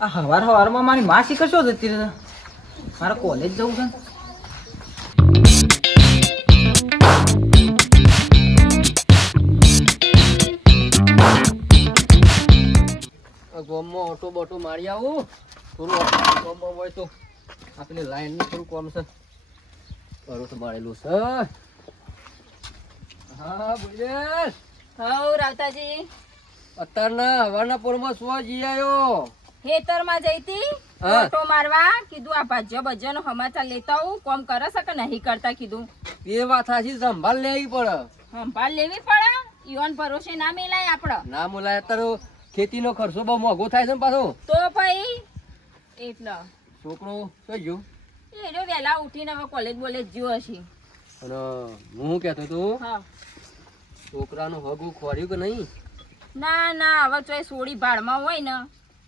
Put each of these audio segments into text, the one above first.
આ હવારમાં મારી માં શીખર શું જતી રહે? મારે કોલેજ જવું છે. ગોમમાં ઓટો બોટો મારી આવું થોડું ગોમમાં હોય તો આપણે લાઈનનું થોડું કોમ છે બરોબર મારેલું છે. હા બોલે. હઉ રાવતાજી અત્યારના હવાના પોરમાં સુવા જઈ આવ્યો. ખેતરમાં જઈતી હા. ઓટો મારવા કીધું આ ભાજ્યો ભજ્યોનો સમાચાર લેતા હું કોમ કરે છે કે નહીં કરતા કીધું એ વાત સાચી સંભાળ લેવી પડે. સંભાળ લેવી પડે ઈવન ભરોસે ના મેલાય આપડે ના મુલાય અત્યારે ખેતીનો ખર્ચો બહુ મોંઘો થાય છે ને પાછો. તો ભાઈ એટલે છોકરો થઈ ગયો એ વહેલા ઉઠીને હવે કોલેજ બોલેજ જ્યો હશે. અને હું કહેતો તું હા છોકરાનું હગું ખોર્યું કે નહીં? ના ના હવે ચોય સોડી ભાડમાં હોય ને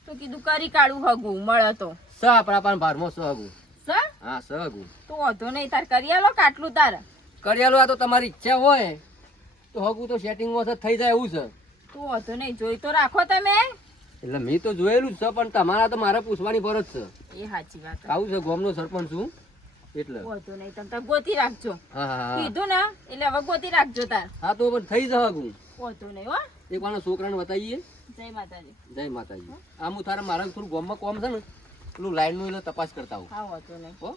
તો કીધું કરી કાઢું હગું મળે તો સ આપણા પણ ભારમાં સ હગું. સ હા સ હગું તો વાંધો નહીં તાર કરી આલો કાટલું તાર કરિયાલું. આ તો તમારી ઈચ્છા હોય તો હગું તો સેટિંગમાં થઈ જાય એવું છે. તો વાંધો નહીં જોઈ તો રાખો તમે. એટલે મેં તો જોયેલું જ છે પણ તમારા તો મારે પૂછવાની ફરજ છે. એ સાચી વાત આવું છે ગામનો સરપંચ છું એટલે. વાંધો નહીં તમે તાર ગોતી રાખજો. હા હા હા કીધું ને એટલે હવે ગોતી રાખજો તાર. હા તો પણ થઈ જશે હગું. વાંધો નહીં હો. એક વાર છોકરાને બતાવીએ. જય માતાજી. જય માતાજી. આમ હું તારા મારા થોડું ગામમાં કોમ છે ને પેલું લાઈનનું એટલે તપાસ કરતા આવું. હા વાંધો નહીં હો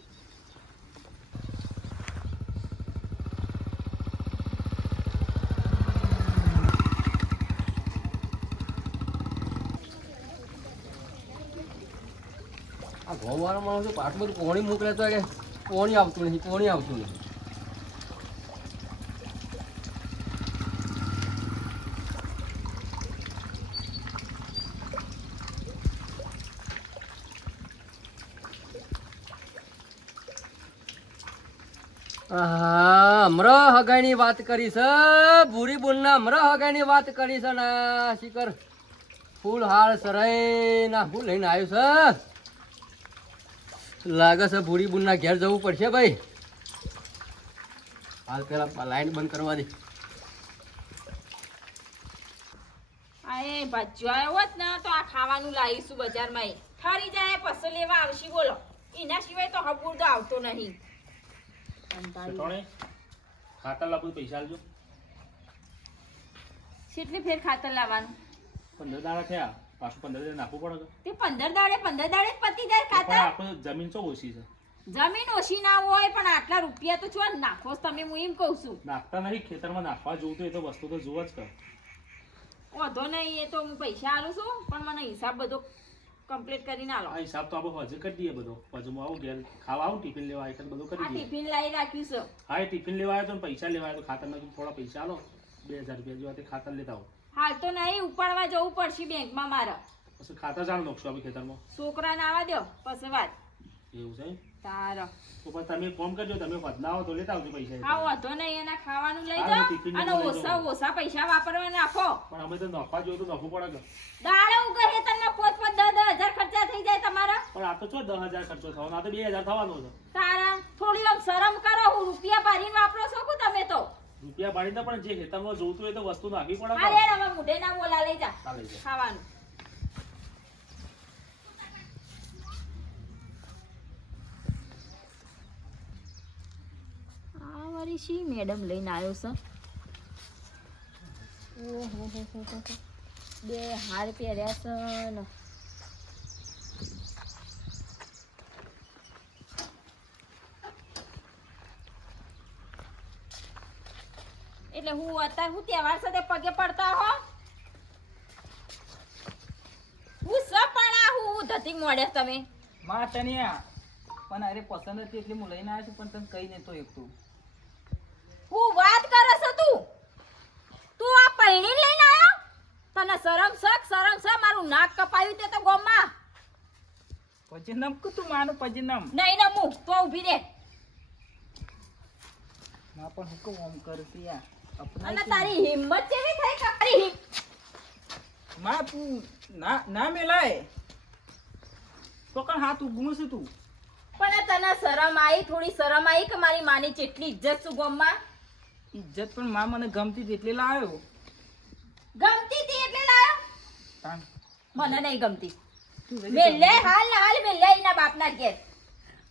આ ઘઉંવાળો માણસ પાટમાં તો પોણી મોકલે તો કે પોણી આવતું નહીં પોણી આવતું નહીં. હમણાં હગાઈની વાત કરી છે ભૂરી બોલના હમણાં હગાઈની વાત કરી છે ને શિખર ફૂલ હાર સરાય ના હું લઈને આવ્યો છે. લાગે છે ભૂરી બોલના ઘેર જવું પડશે ભાઈ. હાલ પેલા લાઈન બંધ કરવા દે. આ એ ભાજ્યો આવ્યો હોત ને તો આ ખાવાનું લાવીશું બજારમાં એ ઠરી જાય પછી લેવા આવશે બોલો એના સિવાય તો હપુર તો આવતો નહીં. ખાતર લાવવું પૈસા આલજો. કેટલી ફેર ખાતર લાવવાનું? 15 દાડા થયા પાછું 15 દાડા નાખવું પડે. તે 15 દાડે જ પતી જાય ખાતર. આપણે જમીન તો ઓછી છે. જમીન ઓછી ના હોય પણ આટલા રૂપિયા તો છો નાખો તમે હું એમ કહું છું. નાખતા નહીં ખેતરમાં નાખવા જોવું તો એ તો વસ્તુ તો જોવા જ કર. વાંધો નહીં એ તો હું પૈસા આલું છું પણ મને હિસાબ બધો કમ્પ્લીટ કરીને આલો. આ હિસાબ તો આપણે હજુ કરી દઈએ બધો. હજુ હું આવું ઘેર ખાવા આવું ટિફિન લેવા આવે બધું કરી આ દઈએ. ટિફિન લાવી રાખ્યું છે. હા એ ટિફિન લેવા આવ્યો તો ને પૈસા લેવા આવ્યો તો ખાતરના થોડા પૈસા આલો 2000 રૂપિયા જેવા તે ખાતર લેતા આવો. હાલ તો નહીં ઉપાડવા જવું પડશે બેંકમાં મારે. પછી ખાતર જાણ નાખશું આપણે ખેતરમાં. છોકરાને આવવા દો પછી વાત. એવું છે તારો તો પછી તમે ફોન કરજો. તમે વધના આવો તો લેતા આવજો પૈસા. હા વાંધો નહીં એના ખાવાનું લઈ હા, જાઓ ટિફિન અને લઈ જાઓ. ઓછા પૈસા વાપરવા નાખો. પણ અમે તો નાખવા જોઈએ તો નાખવું પડે કે. દાડે ઉગે છે તમને 5-10 હજાર ખર્ચા થઈ જાય તમારા. પણ આ તો છો 10,000 ખર્ચો થવાનો. આ તો 2,000 થવાનો છે. તારા થોડી આમ શરમ કરો હું રૂપિયા ભરીને વાપરો છો કે તમે તો. રૂપિયા પાડીને પણ જે ખેતરમાં જોતું હોય તો વસ્તુ નાખવી પડે કે. અરે હવે મુઢે ના બોલા લઈ જા ચાલે છે. ખાવાનું. આ વારી શી મેડમ લઈને આવ્યો છે. ઓહો હો હો હો. બે હાર પહેર્યા છે ને એટલે હું અત્યારે હું તહેવાર સાથે પગે પડતા હો હું સપણા હું ધતિંગ મોડે તમે માં તનિયા પણ અરે પસંદ હતી એટલે હું લઈને આવ્યો છું પણ તને કઈ નતો એકતું. હું વાત કરે છે તું આ પૈણી લઈને આવ્યો તને શરમ છે મારું નાક કપાયું તે તો ગોમમાં પછી નમ કે તું માનું પછી નમ નહીં નમું તો ઊભી રે. ના પણ હું કહું આમ કરતી યાર અને તારી હિંમત કેવી થઈ કે તારી માં તું ના મેલાય તો કણ હાથ ઉગવું છે તું. પણ તને શરમ આવી થોડી શરમ આવી કે મારી માની જેટલી ઇજ્જત છું ગોમમાં. ઇજ્જત પણ માં મને ગમતી હતી એટલે લાવ્યો. ગમતી હતી એટલે લાયો? તાન મને નહીં ગમતી. તું જલ્દી મેલે હાલ ને હાલ મેલે એના બાપના ઘેર.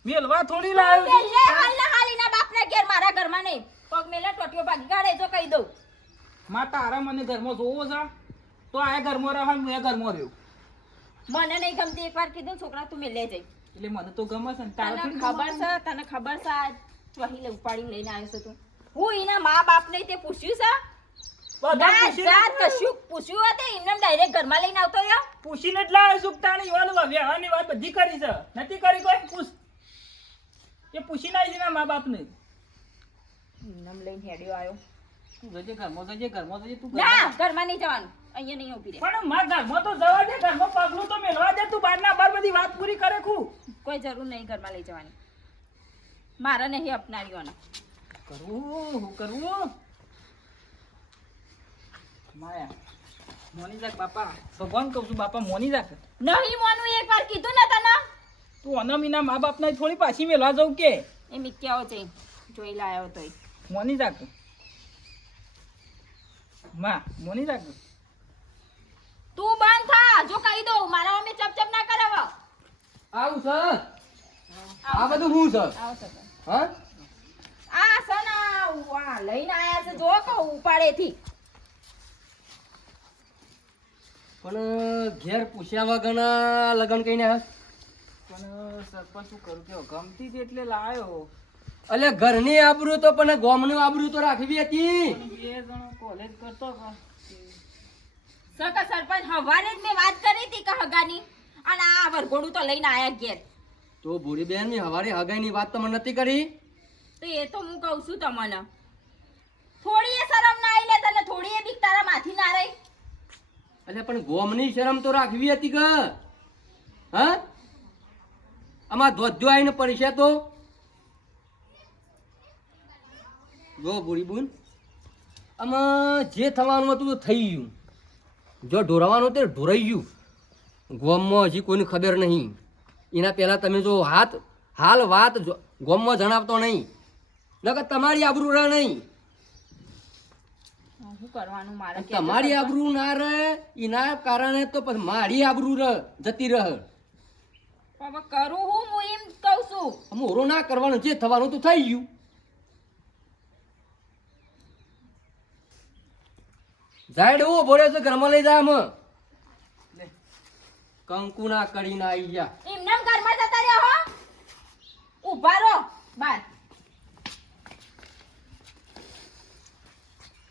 મેલવા થોડી લાવ્યો છું. મેલે હાલ ને હાલ એના બાપના ઘેર, મારા ઘરમાં નહીં. પગ મેલે ટોટીઓ ભાગી કાઢે જો કહી દઉં. માં તારા મને ઘરમાં જોવો છે તો આ ઘરમાં રહે હું એ ઘરમાં રહ્યો. મને નહીં ગમતી. એકવાર કીધું છોકરા તું મેલે જઈ. એટલે મને તો ગમે છે ને તારા તને થોડી ખબર છે? તને ખબર છે આ ચોહી ઉપાડીને લઈને આવ્યો છે તું? હું એના મા બાપ ને તે પૂછ્યું છે? બધા ના પૂછીને જાત કશું પૂછ્યું હતું એમને ડાયરેક્ટ ઘરમાં લઈને આવતો રહ્યો. પૂછીને જ લાવ્યો છું. તાણી વ્યવહારની વાત બધી કરી છે. નથી કરી કોઈ પૂછ. એ પૂછીને આવી છે ને મા બાપને. એમને લઈને હેડ્યો આવ્યો. તું જજે ઘરમાં જજે તું ના ઘરમાં નહીં જવાનું. અહીંયા નહીં ઉભી રહે. પણ માં ઘરમાં તો જવા દે. ઘરમાં પગલું તો મેલવા દે. તું બહારના બાર બધી વાત પૂરી કરે ખું. કોઈ જરૂર નહીં ઘરમાં લઈ જવાની. મારે નહીં અપનાવ્યો. કરવું કરવું માયા મોની જાક બાપા. ભગવાન કહું છું બાપા મોની જાક. નહીં મોનું એકવાર કીધું ને તને. તું અનમીના મા બાપના થોડી પાછી મેલવા જાઉં કે એ મિત્યાઓ છે જોઈ લાયો તોય. મોની જાક માં મોની જાક. તું બંધ થા. જો કહી દઉં મારા મમ્મી ચપચપ ના કરે હવે. આવું છે આ બધું શું છે? આવો સર. હા આ સના વા લઈને આયા છે. જો કહું ઉપાડેથી. પણ ઘેર પૂછ્યા વગરના લગન કઈને હસ? પણ સરપંચ શું કરું કે ગમતી હતી એટલે લાયો. અલે ઘરની આબરૂ તો પણ ગામનું આબરૂ તો રાખવી હતી. બે જણો કોલેજ કરતો સકા સરપંચ હવારે જ મેં વાત કરી હતી કે હગાની, અને આ વરઘોડું તો લઈને આયા ઘેર. તો ભૂરી બેન ની હવારે હગાઈની વાત તો મને નથી કરી. તો એ તો હું કહું છું તમને. થોડી એ શરમ ના આવી લે તને? થોડી એ બીક તારા માથી ના રહી? અલે પણ ગોમની શરમ તો રાખવી હતી કે હા? આમાં ધોજો આવીને પડશે તો જો ભૂરી બુન આમાં જે થવાનું હતું તો થઈ ગયું. જો ઢોરવાનું તે ઢોરાઈ ગયું. ગોમમાં હજી કોઈને ખબર નહીં. એના પહેલા તમે જો હાલ વાત ગોમમાં જણાવતો નહીં, નકર તમારી આબરૂ રહે નહીં. શું કરવાનું મારે? તમારી આબરૂ ના રહે એના કારણે તો પછી મારી આબરૂ જતી રહે. હવે કરું હું એમ કહું છું. મોરો ના કરવાનું, જે થવાનું તો થઈ ગયું. ઝાડ એવો ભોરે છે ઘરમાં લઈ જા. કંકુ ના કરીને આવી ગયા. એમને ઘરમાં જતા રહ્યા હો. ઉભા રહો બાર.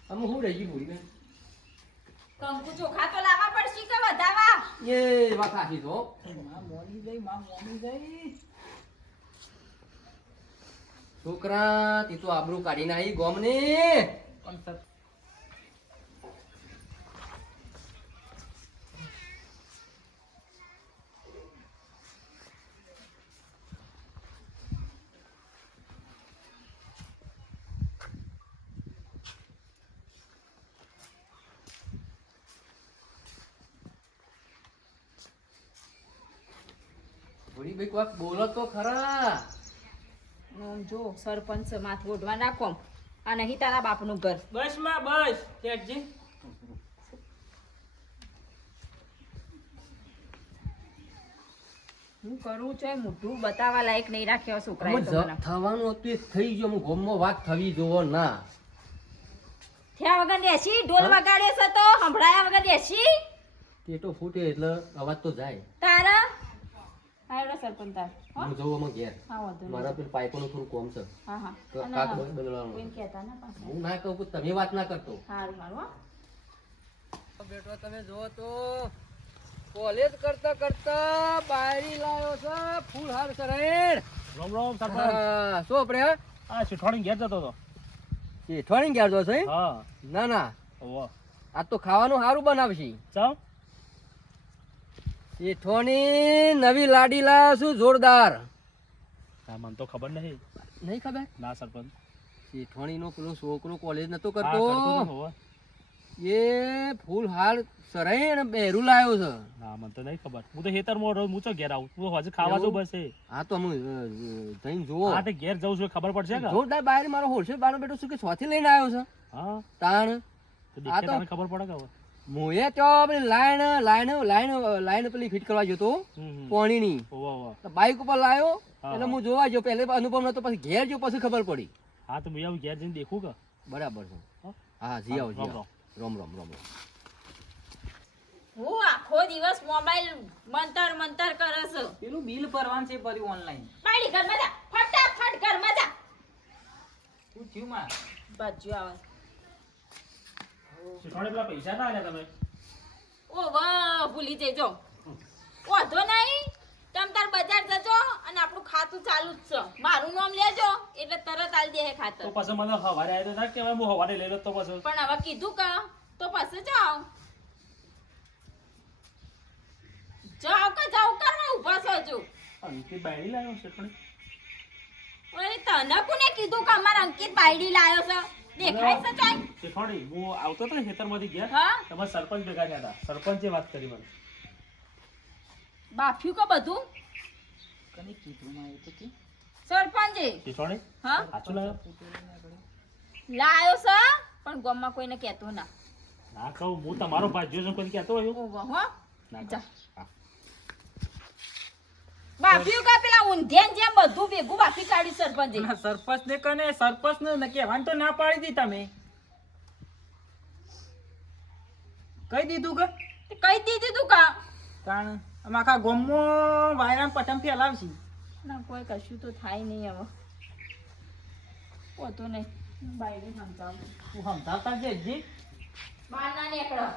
અમે શું રહી ગઈ ભૂરી બેન? કંકુ ચોખા તો લાવવા પડશે કે વધાવા? એ વાત સાચી તો. માં મોની જઈ. છોકરા તી તો આબરૂ કાઢીને આવી ગોમને. પણ ભૂરી ભાઈ કોઈક બોલો તો ખરા. આમ જો સરપંચ માથું ઓઢવા નાખો. આ નહીં તારા બાપનું ઘર. બસ માં બસ શેઠજી. હું કરું છું એ મોઢું બતાવવા લાયક નહીં રાખ્યો છોકરાએ તો મને. થવાનું હતું એ થઈ ગયું. હું ગોમમાં વાત થવી જોવો ના. થયા વગર દેશી ઢોલ વગાડ્યો છે તો સંભળાયા વગર દેશી. ટેટો ફૂટે એટલે અવાજ તો જાય. તારા આયરો સરપંચ તાર. હો? હું જવું અમે ઘેર. હા વાંધો નહીં. મારા પેલું પાઇપોનું થોડું કોમ છે. હા હા. તો અને કાક હા, બદલવાનું. કોઈને કહેતા ના પાછા. હું ના કહું કે તમે વાત ના કરતો. હારું હારું હો. બેટો તમે જો તો કોલેજ કરતા કરતા બાયરી લાવ્યો છે ફૂલ હાર સરેડ. રોમ રોમ સરપંચ. હા, શું આપણે આ શેઠવાણી ઘેર જતો હતો. શેઠવાણી ગયા છો છે? હા. ના ના, ઓવો. આ તો ખાવાનું સારું બનાવશે. ચાલ. શેઠવાણી નવી લાડી લાવ્યો છું જોરદાર. હા, મને તો ખબર નહીં. નહીં ખબર? ના સરપંચ. શેઠવાણીનો પેલો છોકરો કોલેજ નતો હા, કરતો કરતો, તો, હોવે. એ ફૂલ હાર સરાઈ અને બેરું લાવ્યો છે. ના મને તો નહીં ખબર. હું તો ખેતરમાં રહું, હું તો ઘેર આવું. હું હજી ખાવા જઉં બસ એ. હા તો અમે જઈને જુઓ. હા તે ઘેર જઉં છું ખબર પડશે કે. જોરદાર બહાર મારો હોલસેલ બારો બેટો શું કે સ્વાથી લઈને આવ્યો છે. હા તાણ તો દેખે તને ખબર પડે કે હવે. મોએ ત્યાં પેલી લાઈન પેલી ફિટ કરવા ગયો તો પાણીની ઓવા ઓવા. તો બાઈક ઉપર લાવ્યો હા, એટલે હું જોવા ગયો પહેલે અનુભવ નતો પછી ઘેર જો પછી ખબર પડી. હા તો હું આવું ઘેર જઈને દેખું કે. બરાબર છે. હા? હા જી આવો જી રામ આવો. રોમ રોમ રોમ રોમ. હું આખો દિવસ મોબાઈલ મંતર કરે છે. પેલું બિલ ભરવાનું છે ભર્યું ઓનલાઈન. પાડી ઘરમાં જા, ફટાફટ ઘરમાં જા. શું થયું માં? બાજુ આવે. શીખવાડે પેલા પૈસા ના આલ્યા તમે. ઓ વાહ, ભૂલી જજો. વાંધો નહીં, તમ તાર બજાર જજો અને આપણું ખાતું ચાલુ જ છે. મારું નામ લેજો એટલે તરત આલી દે ખાતર. તો પછી મને હવારે આવ્યો તો ના કહેવાય, હું હવારે લઈ લો તો પછી. પણ હવે કીધું કા તો પછી જાઓ કરવા ઊભા છો હજુ. અંકિત બાયડી લાવ્યો શીખવાડે. ઓય તને કોને કીધું કે અમાર અંકિત બાયડી લાયો છે? દેખાય છે કાઈ? શીખવાડી હું આવતો હતો ને ખેતરમાંથી ગયા. હા, તમારા સરપંચ ભેગા થયા હતા. સરપંચે વાત કરી મને. બાફ્યું કે બધું? કને કીધું માં એ તો કે સરપંચે શીખવાડે હા સાચું લાવ્યો. લાયો છે પણ ગામમાં કોઈને કહેતો ના. ના કહું હું તમારો ભાઈ જોજો કોઈ કહેતો હોય એવું? ઓહો હો. ના જા. કહું. હા. બાફ્યું કે પેલા ઊંધિયાન જેમ બધું ભેગું બાફી કાઢ્યું સરપંચે. ના, સરપંચ ને કને સરપંચ ને કહેવાનું તો ના પાડી દી તમે. કઈ દીધું કે તે કઈ દીધી તું કા? કારણ આમ આખા ગામમાં વાયરામ પતંગ ફેલાવશી. ના કોઈ કશું તો થાય નહીં હવે. પોતો નહીં બાયડી સમજાવું. તું સમજાવતા જ જી. બહાર ના નીકળો.